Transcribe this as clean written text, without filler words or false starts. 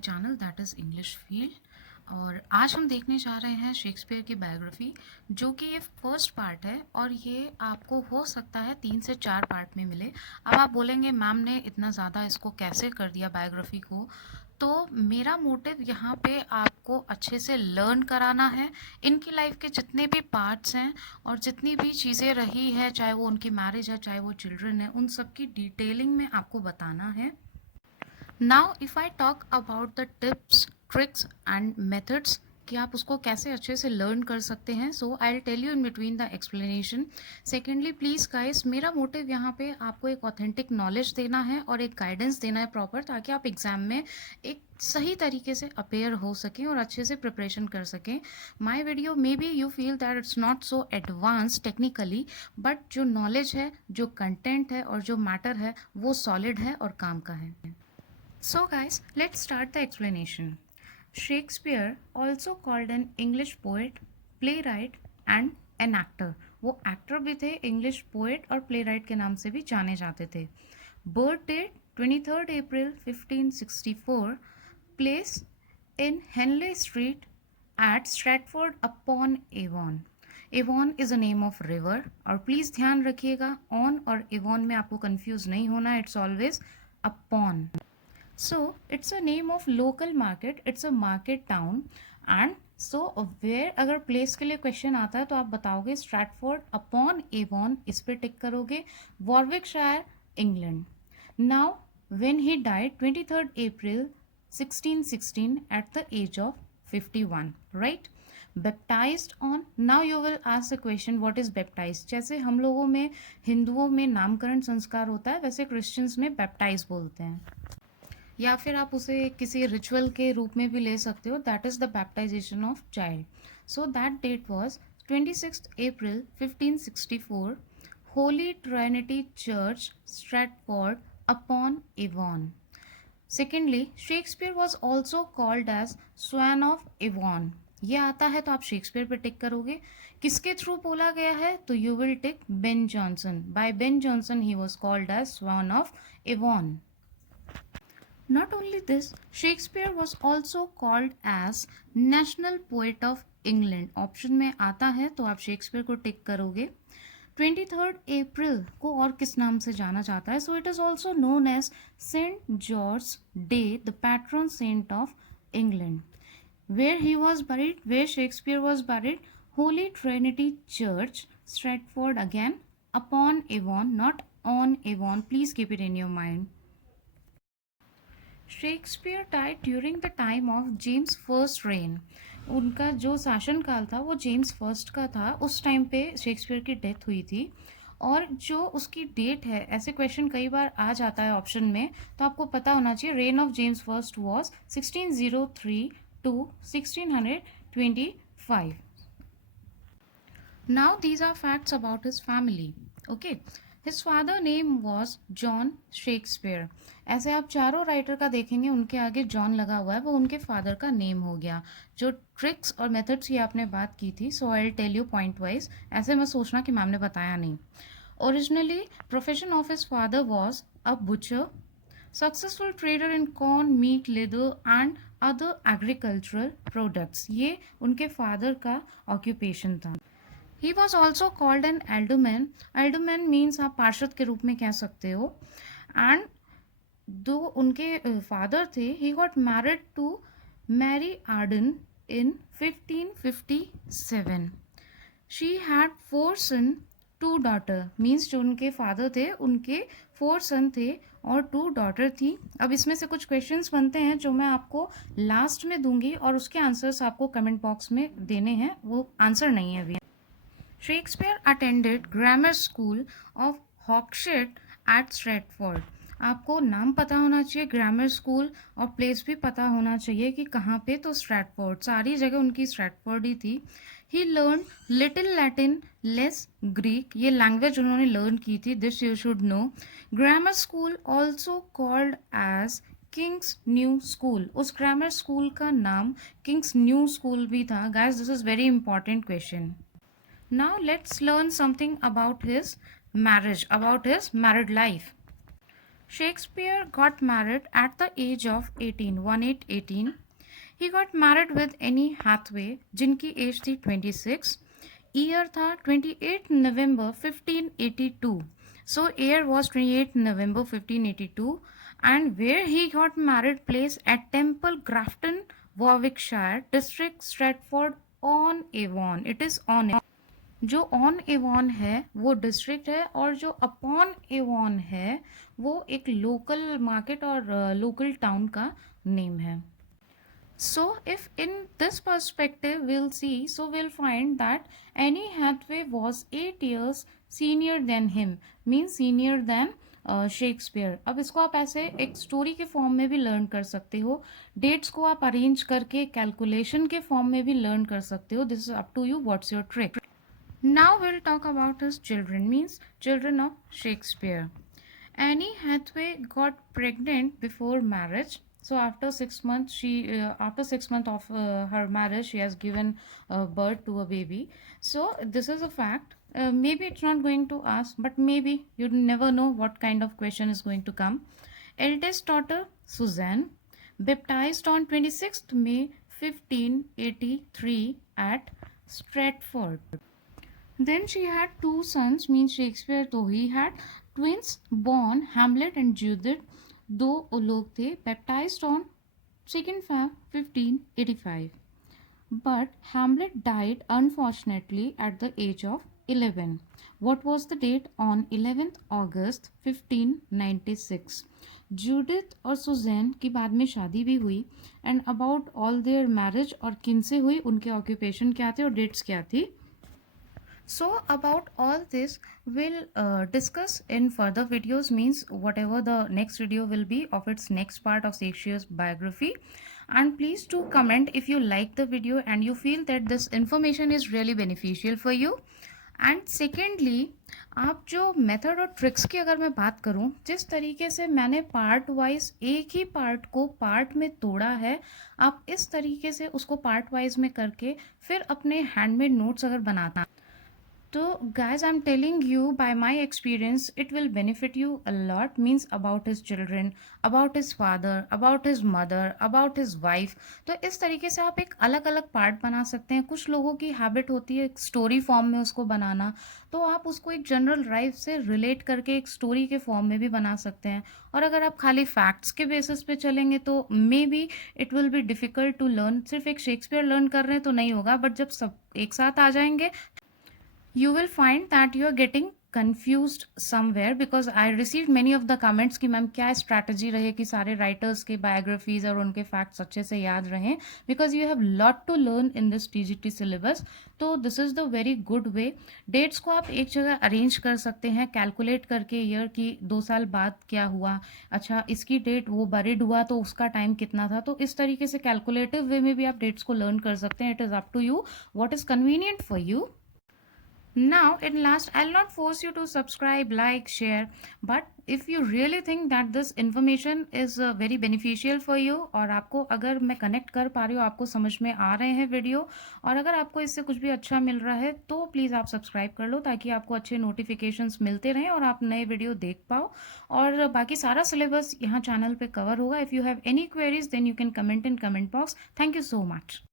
Channel that is English field. और आज हम देखने जा रहे हैं शेक्सपियर की बायोग्राफी, जो कि ये फर्स्ट पार्ट है और ये आपको हो सकता है 3 से 4 पार्ट में मिले। अब आप बोलेंगे मैम ने इतना ज़्यादा इसको कैसे कर दिया बायोग्राफी को। तो मेरा मोटिव यहाँ पे आपको अच्छे से लर्न कराना है। इनकी लाइफ के जितने भी पार्ट्स हैं और जितनी भी चीज़ें रही है, चाहे वो उनकी मैरिज है, चाहे वो चिल्ड्रन है, उन सब की डिटेलिंग में आपको बताना है। Now if I talk about the tips tricks and methods कि आप उसको कैसे अच्छे से लर्न कर सकते हैं, so I will tell you in between the explanation. Secondly please guys, मेरा मोटिव यहाँ पे आपको एक ऑथेंटिक नॉलेज देना है और एक गाइडेंस देना है प्रॉपर, ताकि आप एग्जाम में एक सही तरीके से अपेयर हो सकें और अच्छे से प्रिपरेशन कर सकें। My video may be you feel that it's not so advance technically, but जो नॉलेज है, जो कंटेंट है और जो मैटर है वो सॉलिड है और काम का है। So guys, let's start the explanation. Shakespeare, also called an English poet, playwright and an actor. वो एक्टर भी थे, इंग्लिश पोएट और प्लेराइट के नाम से भी जाने जाते थे। Birth date 23 April 1564, place in Henley Street at Stratford upon Avon. Avon is a name of river, और प्लीज़ ध्यान रखिएगा ऑन और एवॉन में आपको कंफ्यूज नहीं होना, it's always upon. So it's a name of local market, it's a market town, and so where अगर place के लिए क्वेश्चन आता है तो आप बताओगे स्ट्रैटफोर्ड अपॉन एवॉन, इस पे टिक करोगे, Warwickshire England. Now when he died 23rd April 1616 at the age of 51, right? Baptized on, now you will ask the question what is baptized। जैसे हम लोगों में हिंदुओं में नामकरण संस्कार होता है, वैसे क्रिश्चियंस में बैप्टाइज बोलते हैं, या फिर आप उसे किसी रिचुअल के रूप में भी ले सकते हो, that is the baptization of child. So that date was 26 April 1564, Holy Trinity Church, Stratford upon Avon. Secondly, Shakespeare was also called as swan of Avon. ये आता है तो आप शेक्सपियर पे टिक करोगे। किसके थ्रू बोला गया है तो you will tick Ben Jonson. By Ben Jonson he was called as swan of Avon. Not only this, Shakespeare was also called as National Poet of England। Option में आता है तो आप शेक्सपियर को टिक करोगे। 23rd अप्रैल को और किस नाम से जाना जाता है, so it is also known as Saint George Day, the patron saint of England. Where he was buried, where Shakespeare was buried, Holy Trinity Church, Stratford again, upon Avon, not on Avon, please keep it in your mind। Shakespeare died during the time of James first rain. उनका जो शासनकाल था वो James first का था, उस time पे Shakespeare की डेथ हुई थी। और जो उसकी डेट है, ऐसे क्वेश्चन कई बार आ जाता है ऑप्शन में, तो आपको पता होना चाहिए rain of James first was 1603 to 1625। Now these are facts about his family. Okay, his father name was John Shakespeare। ऐसे आप चारों राइटर का देखेंगे उनके आगे जॉन लगा हुआ है, वो उनके फादर का नेम हो गया। जो ट्रिक्स और मेथड्स की आपने बात की थी, so I will tell you point wise, ऐसे मत सोचना कि मैम ने बताया नहीं। Originally profession of his father was a butcher, successful trader in corn, meat, leather and other agricultural products. ये उनके फादर का ऑक्यूपेशन था। He was also called an alderman। alderman means आप पार्षद के रूप में कह सकते हो। एंड दो उनके फादर थे, he got married to Mary Arden in 1557। She had 4 sons, 2 daughter, means जो उनके फादर थे उनके 4 सन थे और 2 डॉटर थी। अब इसमें से कुछ क्वेश्चंस बनते हैं जो मैं आपको लास्ट में दूंगी और उसके आंसर्स आपको कमेंट बॉक्स में देने हैं, वो आंसर नहीं है अभी। Shakespeare attended grammar school of Hawkshead at Stratford। आपको नाम पता होना चाहिए ग्रामर स्कूल, और प्लेस भी पता होना चाहिए कि कहाँ पे, तो स्ट्रैटफोर्ड, सारी जगह उनकी स्ट्रैटफोर्ड ही थी। He learn little Latin, less Greek, ये लैंग्वेज उन्होंने लर्न की थी, this you should know. Grammar school also called as King's New School, उस ग्रामर स्कूल का नाम किंग्स न्यू स्कूल भी था। Guys, this is very important question. Now let's learn something about his marriage, about his married life. Shakespeare got married at the age of 18, 1818. He got married with Anne Hathaway, जिनकी as थी 26. Year था 28 नवंबर 1582. So year was 28 November 1582, and where he got married place at Temple Grafton, Warwickshire, district Stratford on Avon. It is on, जो on Avon है वो district है, और जो upon Avon है वो एक लोकल मार्केट और लोकल टाउन का नेम है. So if in this perspective we'll see, so we'll find that Anne Hathaway was 8 years senior than him, means senior than Shakespeare. अब इसको आप ऐसे एक स्टोरी के फॉर्म में भी लर्न कर सकते हो, डेट्स को आप अरेंज करके कैलकुलेशन के फॉर्म में भी लर्न कर सकते हो. This is up to you, what's your trick. Now we'll talk about his children, means children of Shakespeare. Anne Hathaway got pregnant before marriage. So after 6 months, after 6 months of her marriage, she has given birth to a baby. So this is a fact. Maybe it's not going to ask, but maybe you never know what kind of question is going to come. Eldest daughter Suzanne, baptized on 26th May 1583 at Stratford. Then she had two sons, means Shakespeare, तो he had twins born Hamlet and Judith. दो लोग थे, baptized on 2nd Feb 1585. But Hamlet died unfortunately at the age of 11. What was the date? On 11th August 1596. Judith और Suzanne की बाद में शादी भी हुई, and about all there marriage और किन से हुई, उनके ऑक्यूपेशन क्या थे और डेट्स क्या थी. So about all this we'll discuss in further videos, means whatever the next video will be of its next part of Shakespeare's biography. And please do comment if you like the video and you feel that this information is really beneficial for you. And secondly, आप जो method और tricks की अगर मैं बात करूं, जिस तरीके से मैंने पार्ट वाइज एक ही पार्ट को पार्ट में तोड़ा है, आप इस तरीके से उसको पार्ट वाइज में करके फिर अपने हैंडमेड नोट्स अगर बनाता. So guys, I'm telling you by my experience, it will benefit you a lot, means about his children, about his father, about his mother, about his wife. तो इस तरीके से आप एक अलग अलग पार्ट बना सकते हैं. कुछ लोगों की हैबिट होती है स्टोरी फॉर्म में उसको बनाना, तो आप उसको एक जनरल लाइफ से रिलेट करके एक स्टोरी के फॉर्म में भी बना सकते हैं. और अगर आप खाली फैक्ट्स के बेसिस पे चलेंगे तो maybe it will be difficult to learn. सिर्फ एक शेक्सपियर लर्न कर रहे हैं तो नहीं होगा, बट जब सब एक साथ आ जाएंगे you will find that you are getting confused somewhere, because I received many of the comments कि मैम क्या strategy रहे कि सारे writers के biographies और उनके facts अच्छे से याद रहें, because you have lot to learn in this TGT syllabus. तो this is the very good way. dates को आप एक जगह arrange कर सकते हैं calculate करके year की 2 साल बाद क्या हुआ, अच्छा इसकी date वो buried हुआ तो उसका time कितना था. तो इस तरीके से calculative way में भी आप dates को learn कर सकते हैं. It is up to you what is convenient for you. Now in last, I'll not force you to subscribe, like, share, but if you really think that this information is very beneficial for you, और आपको अगर मैं connect कर पा रही हूँ, आपको समझ में आ रहे हैं वीडियो, और अगर आपको इससे कुछ भी अच्छा मिल रहा है, तो प्लीज़ आप सब्सक्राइब कर लो ताकि आपको अच्छे नोटिफिकेशंस मिलते रहें और आप नए वीडियो देख पाओ. और बाकी सारा सिलेबस यहाँ चैनल पे कवर होगा. If you have any queries then you can comment in comment box. Thank you so much.